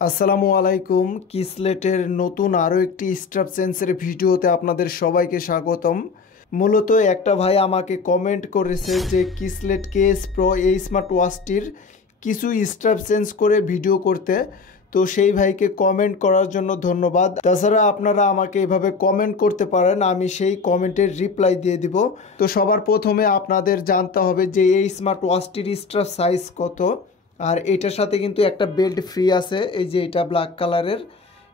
আসসালামু আলাইকুম। কিসলেটের নতুন আরও একটি স্ট্র্যাপ চেঞ্জের ভিডিওতে আপনাদের সবাইকে স্বাগতম। মূলত একটা ভাই আমাকে কমেন্ট করেছে যে কিসলেট কেএস প্রো এই স্মার্ট ওয়াচটির কিছু স্ট্র্যাপ চেঞ্জ করে ভিডিও করতে। তো সেই ভাইকে কমেন্ট করার জন্য ধন্যবাদ। তাছাড়া আপনারা আমাকে এভাবে কমেন্ট করতে পারেন, আমি সেই কমেন্টের রিপ্লাই দিয়ে দিব। তো সবার প্রথমে আপনাদের জানতে হবে যে এই স্মার্ট ওয়াচটির স্ট্র্যাপ সাইজ কত। আর এটার সাথে কিন্তু একটা বেল্ট ফ্রি আছে, এই যে এটা ব্ল্যাক কালারের,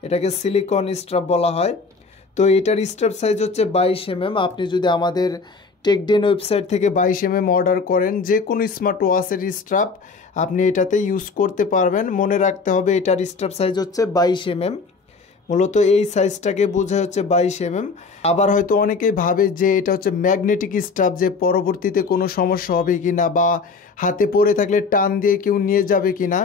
এটাকে সিলিকন স্ট্র্যাপ বলা হয়। তো এটার স্ট্র্যাপ সাইজ হচ্ছে 22 mm। আপনি যদি আমাদের টেকডেন ওয়েবসাইট থেকে 22 mm অর্ডার করেন, যে কোনো স্মার্ট ওয়াচের স্ট্র্যাপ আপনি এটাতে ইউজ করতে পারবেন। মনে রাখতে হবে এটার স্ট্র্যাপ সাইজ হচ্ছে 22 mm। মূলত এই সাইজটাকে বোঝায় হচ্ছে 22 mm। আবার হয়তো অনেকেই ভাবে যে এটা হচ্ছে ম্যাগনেটিক স্ট্র্যাপ, যে পরবর্তীতে কোনো সমস্যা হবে কি না, বা হাতে পরে থাকলে টান দিয়ে কেউ নিয়ে যাবে কি না।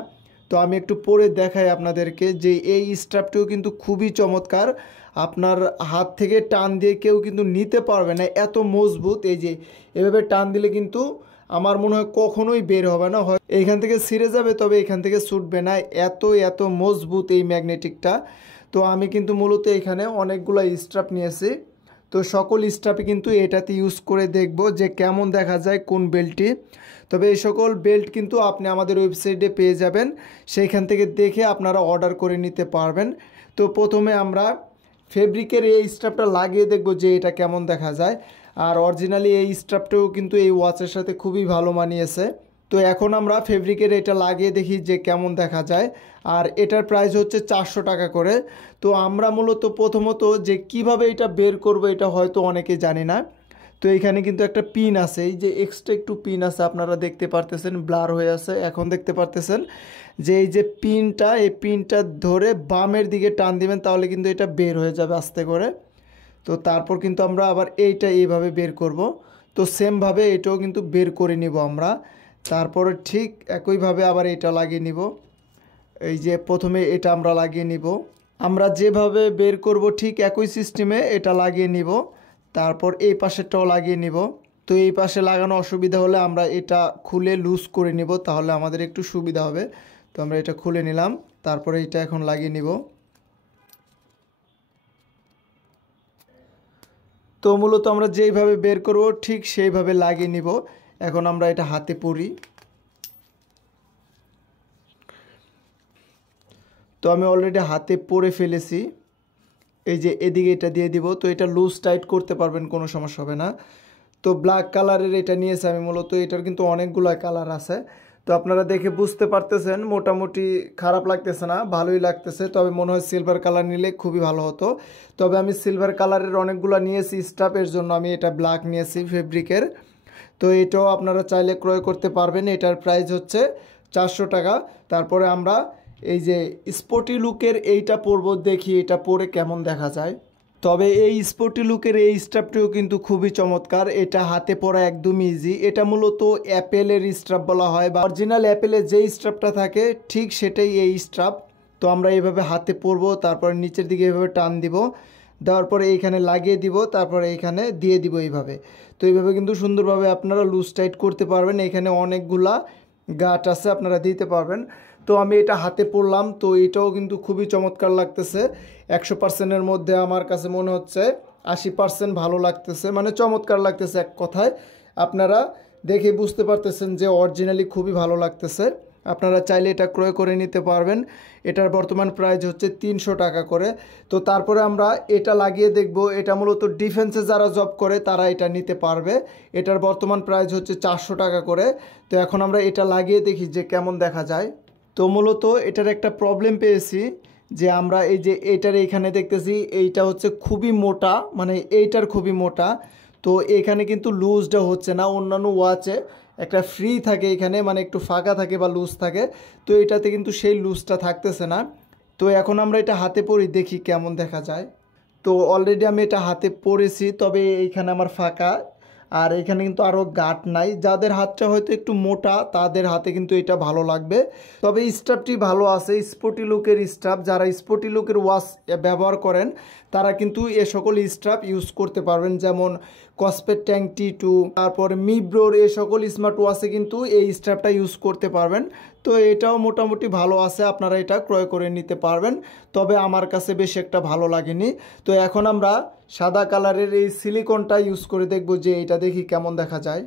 তো আমি একটু পরে দেখাই আপনাদেরকে যে এই স্ট্র্যাপটিও কিন্তু খুবই চমৎকার। আপনার হাত থেকে টান দিয়ে কেউ কিন্তু নিতে পারবে না, এত মজবুত। এই যে এভাবে টান দিলে কিন্তু আমার মনে হয় কখনোই বের হবে না, হয় এইখান থেকে ছিঁড়ে যাবে, তবে এখান থেকে ছুটবে না, এত মজবুত এই ম্যাগনেটিকটা। তো আমি কিন্তু মূলত এখানে অনেকগুলো স্ট্র্যাপ নিয়েছি। তো সকল স্ট্র্যাপে কিন্তু এটাতে ইউজ করে দেখব যে কেমন দেখা যায় কোন বেল্টটি। তবে এই সকল বেল্ট কিন্তু আপনি আমাদের ওয়েবসাইটে পেয়ে যাবেন, সেইখান থেকে দেখে আপনারা অর্ডার করে নিতে পারবেন। তো প্রথমে আমরা ফেব্রিকের এই স্ট্র্যাপটা লাগিয়ে দেখব যে এটা কেমন দেখা যায়। আর অরিজিনালি এই স্ট্র্যাপটাও কিন্তু এই ওয়াচের সাথে খুবই ভালো মানিয়েছে। তো এখন আমরা ফেব্রিকের এটা লাগিয়ে দেখি যে কেমন দেখা যায়। আর এটার প্রাইস হচ্ছে 400 টাকা করে। তো আমরা মূলত প্রথমত যে কিভাবে এটা বের করব এটা হয়তো অনেকে জানি না। তো এখানে কিন্তু একটা পিন আছে, এই যে এক্সট্রা একটু পিন আছে, আপনারা দেখতে পারতেছেন, ব্লার হয়ে আছে, এখন দেখতে পারতেছেন যে এই যে পিনটা, এই পিনটা ধরে বামের দিকে টান দিবেন, তাহলে কিন্তু এটা বের হয়ে যাবে আস্তে করে। তো তারপর কিন্তু আমরা আবার এইটা এইভাবে বের করব। তো সেমভাবে এটাও কিন্তু বের করে নিব আমরা। তারপরে ঠিক একইভাবে আবার এটা লাগিয়ে নিব। এই যে প্রথমে এটা আমরা লাগিয়ে নিব, আমরা যেভাবে বের করব ঠিক একই সিস্টেমে এটা লাগিয়ে নিব। তারপর এই পাশেরটাও লাগিয়ে নিব। তো এই পাশে লাগানো অসুবিধা হলে আমরা এটা খুলে লুজ করে নিব, তাহলে আমাদের একটু সুবিধা হবে। তো আমরা এটা খুলে নিলাম, তারপরে এটা এখন লাগিয়ে নিব। তো মূলত আমরা যেইভাবে বের করব ঠিক সেইভাবে লাগিয়ে নিব। এখন আমরা এটা হাতে পরি। তো আমি অলরেডি হাতে পরে ফেলেছি। এই যে এদিকে এটা দিয়ে দিব। তো এটা লুজ টাইট করতে পারবেন, কোনো সমস্যা হবে না। তো ব্ল্যাক কালারের এটা নিয়েছি আমি মূলত, এটার কিন্তু অনেকগুলো কালার আছে। তো আপনারা দেখে বুঝতে পারতেছেন, মোটামুটি খারাপ লাগতেছে না, ভালোই লাগতেছে। তবে মনে হয় সিলভার কালার নিলে খুবই ভালো হতো। তবে আমি সিলভার কালারের অনেকগুলো নিয়েছি স্টাফের জন্য, আমি এটা ব্ল্যাক নিয়েছি ফেব্রিকের। তো এটাও আপনারা চাইলে ক্রয় করতে পারবেন। এটার প্রাইস হচ্ছে 400 টাকা। তারপরে আমরা এই যে স্পোর্টি লুকের এইটা পরবো, দেখি এটা পরে কেমন দেখা যায়। তবে এই স্পোর্টি লুকের এই স্ট্র্যাপটিও কিন্তু খুবই চমৎকার, এটা হাতে পরা একদম ইজি। এটা মূলত অ্যাপেলের স্ট্র্যাপ বলা হয়, বা অরিজিনাল অ্যাপেলের যেই স্ট্র্যাপটা থাকে ঠিক সেটাই এই স্ট্র্যাপ। তো আমরা এইভাবে হাতে পরবো, তারপরে নিচের দিকে এইভাবে টান দিব, দেওয়ার পরে এইখানে লাগিয়ে দিব, তারপরে এইখানে দিয়ে দিব এইভাবে। তো এইভাবে কিন্তু সুন্দরভাবে আপনারা লুজ টাইট করতে পারবেন। এখানে অনেকগুলা গাঁট আছে, আপনারা দিতে পারবেন। তো আমি এটা হাতে পরলাম, তো এটাও কিন্তু খুবই চমৎকার লাগতেছে। 100%-এর মধ্যে আমার কাছে মনে হচ্ছে 80% ভালো লাগতেছে, মানে চমৎকার লাগতেছে এক কথায়। আপনারা দেখে বুঝতে পারতেছেন যে অরিজিনালি খুবই ভালো লাগতেছে। আপনারা চাইলে এটা ক্রয় করে নিতে পারবেন। এটার বর্তমান প্রাইস হচ্ছে 300 টাকা করে। তো তারপরে আমরা এটা লাগিয়ে দেখব। এটা মূলত ডিফেন্সে যারা জব করে তারা এটা নিতে পারবে। এটার বর্তমান প্রাইস হচ্ছে 400 টাকা করে। তো এখন আমরা এটা লাগিয়ে দেখি যে কেমন দেখা যায়। তো মূলত এটার একটা প্রবলেম পেয়েছি যে আমরা এই যে এইটার এইখানে দেখতেছি এইটা হচ্ছে খুবই মোটা, মানে এইটার খুবই মোটা। তো এখানে কিন্তু লুজটা হচ্ছে না। অন্যান্য ওয়াচে একটা ফ্রি থাকে এখানে, মানে একটু ফাঁকা থাকে বা লুজ থাকে। তো এটাতে কিন্তু সেই লুজটা থাকতেছে না। তো এখন আমরা এটা হাতে পরি, দেখি কেমন দেখা যায়। তো অলরেডি আমি এটা হাতে পরেছি, তবে এইখানে আমার ফাঁকা, আর এখানে কিন্তু আরও গাঁট নাই। যাদের হাতটা হয়তো একটু মোটা তাদের হাতে কিন্তু এটা ভালো লাগবে। তবে স্ট্র্যাপটি ভালো আছে, স্পোর্টি লুকের স্ট্র্যাপ। যারা স্পোর্টি লুকের ওয়াচ ব্যবহার করেন তারা কিন্তু এ সকল স্ট্র্যাপ ইউজ করতে পারবেন। যেমন কসপেট ট্যাঙ্ক T2, তারপর মিব্রোর এই সকল স্মার্ট ওয়াচে কিন্তু এই স্ট্র্যাপটা ইউজ করতে পারবেন। তো এটাও মোটামুটি ভালো আছে, আপনারা এটা ক্রয় করে নিতে পারবেন। তবে আমার কাছে বেশি একটা ভালো লাগেনি। তো এখন আমরা সাদা কালারের এই সিলিকনটা ইউজ করে দেখব যে এটা দেখি কেমন দেখা যায়।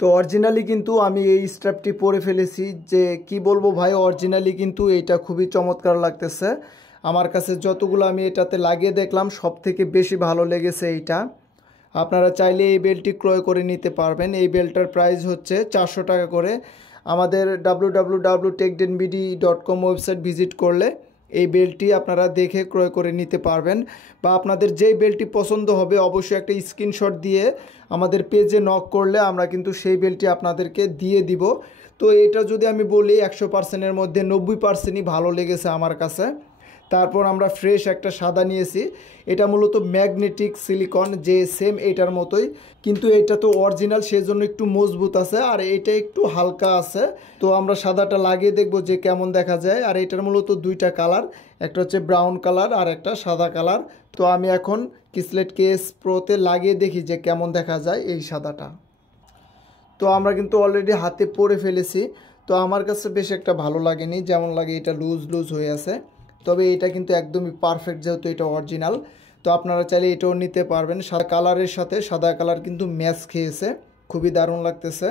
তো অরিজিনালি কিন্তু আমি এই স্ট্র্যাপটি পরে ফেলেছি, যে কি বলবো ভাই, অরিজিনালি কিন্তু এটা খুবই চমৎকার লাগতেছে। আমার কাছে যতগুলো আমি এটাতে লাগিয়ে দেখলাম সব থেকে বেশি ভালো লেগেছে এইটা। আপনারা চাইলে এই বেল্টটি ক্রয় করে নিতে পারবেন। এই বেল্টটার প্রাইস হচ্ছে 400 টাকা করে। আমাদের www.techdenbd.com ওয়েবসাইট ভিজিট করলে এই বেল্টটি আপনারা দেখে ক্রয় করে নিতে পারবেন। বা আপনাদের যেই বেল্টটি পছন্দ হবে অবশ্যই একটা স্ক্রিনশট দিয়ে আমাদের পেজে নক করলে আমরা কিন্তু সেই বেল্টটি আপনাদেরকে দিয়ে দিব। তো এটা যদি আমি বলি 100%-এর মধ্যে 90%ই ভালো লেগেছে আমার কাছে। তারপর আমরা ফ্রেশ একটা সাদা নিয়েছি, এটা মূলত ম্যাগনেটিক সিলিকন, যে সেম এটার মতোই, কিন্তু এটা তো অরিজিনাল সেজন্য একটু মজবুত আছে আর এটা একটু হালকা আছে। তো আমরা সাদাটা লাগিয়ে দেখব যে কেমন দেখা যায়। আর এটার মূলত দুইটা কালার, একটা হচ্ছে ব্রাউন কালার আর একটা সাদা কালার। তো আমি এখন কিসলেট কেস প্রোতে লাগিয়ে দেখি যে কেমন দেখা যায় এই সাদাটা। তো আমরা কিন্তু অলরেডি হাতে পরে ফেলেছি। তো আমার কাছে বেশ একটা ভালো লাগেনি, যেমন লাগে এটা লুজ লুজ হয়ে আছে। তবে এটা কিন্তু একদমই পারফেক্ট, যেহেতু এটা অরিজিনাল। তো আপনারা চাইলে এটাও নিতে পারবেন। সাদা কালারের সাথে সাদা কালার কিন্তু ম্যাচ খেয়েছে, খুবই দারুণ লাগতেছে।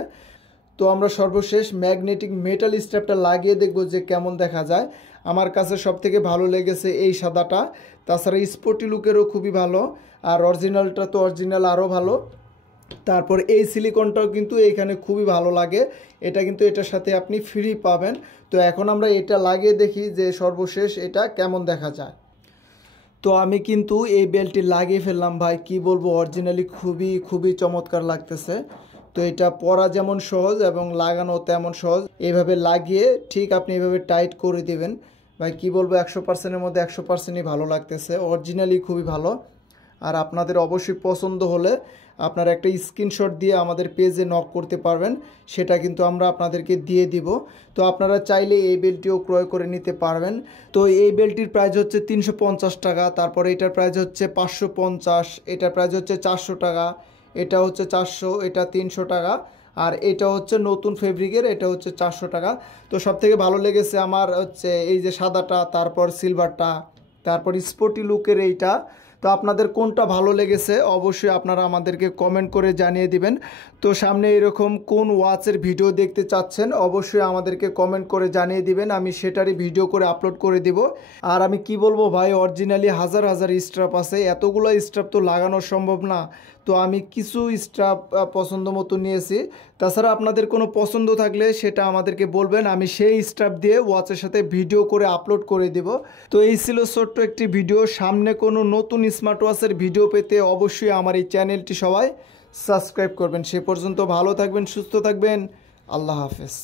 তো আমরা সর্বশেষ ম্যাগনেটিক মেটাল স্ট্র্যাপটা লাগিয়ে দেখব যে কেমন দেখা যায়। আমার কাছে সবথেকে ভালো লেগেছে এই সাদাটা। তাছাড়া স্পোর্টি লুকেরও খুবই ভালো, আর অরিজিনালটা তো অরিজিনাল আরও ভালো। তারপর এই সিলিকনটাও কিন্তু এইখানে খুবই ভালো লাগে, এটা কিন্তু এটার সাথে আপনি ফ্রি পাবেন। তো এখন আমরা এটা লাগিয়ে দেখি যে সর্বশেষ এটা কেমন দেখা যায়। তো আমি কিন্তু এই বেল্টটি লাগিয়ে ফেললাম ভাই, কি বলবো, অরিজিনালি খুবই খুবই চমৎকার লাগতেছে। তো এটা পরা যেমন সহজ এবং লাগানো তেমন সহজ। এইভাবে লাগিয়ে ঠিক আপনি এইভাবে টাইট করে দিবেন। ভাই কি বলবো, 100%-এর মধ্যে 100%ই ভালো লাগতেছে, অরিজিনালি খুবই ভালো। আর আপনাদের অবশ্যই পছন্দ হলে আপনারা একটা স্ক্রিনশট দিয়ে আমাদের পেজে নক করতে পারবেন, সেটা কিন্তু আমরা আপনাদেরকে দিয়ে দিব। তো আপনারা চাইলে এই বেল্টটিও ক্রয় করে নিতে পারবেন। তো এই বেল্টটির প্রাইস হচ্ছে 350 টাকা, তারপরে এটার প্রাইস হচ্ছে 550, এটার প্রাইস হচ্ছে 400 টাকা, এটা হচ্ছে 400, এটা 300 টাকা, আর এটা হচ্ছে নতুন ফেব্রিকের, এটা হচ্ছে 400 টাকা। তো সবথেকে ভালো লেগেছে আমার হচ্ছে এই যে সাদাটা, তারপর সিলভারটা, তারপর স্পোর্টি লুকের এইটা। তো আপনাদের কোনটা ভালো লেগেছে অবশ্যই আপনারা আমাদেরকে কমেন্ট করে জানিয়ে দিবেন। তো সামনে এরকম কোন ওয়াচের ভিডিও দেখতে চাচ্ছেন অবশ্যই আমাদেরকে কমেন্ট করে জানিয়ে দিবেন, আমি সেটারই ভিডিও করে আপলোড করে দিব। আর আমি কি বলবো ভাই, অরিজিনালি হাজার হাজার স্ট্র্যাপ আছে, এতগুলো স্ট্র্যাপ তো লাগানো সম্ভব না। তো আমি কিছু স্ট্র্যাপ পছন্দ মতো নিয়েছি। তাছাড়া আপনাদের কোনো পছন্দ থাকলে সেটা আমাদেরকে বলবেন, আমি সেই স্ট্র্যাপ দিয়ে ওয়াচের সাথে ভিডিও করে আপলোড করে দেব। তো এই ছিল ছোট্ট একটি ভিডিও। সামনে কোনো নতুন স্মার্ট ওয়াচের ভিডিও পেতে অবশ্যই আমার এই চ্যানেলটি সবাই সাবস্ক্রাইব করবেন। সে পর্যন্ত ভালো থাকবেন, সুস্থ থাকবেন, আল্লাহ হাফেজ।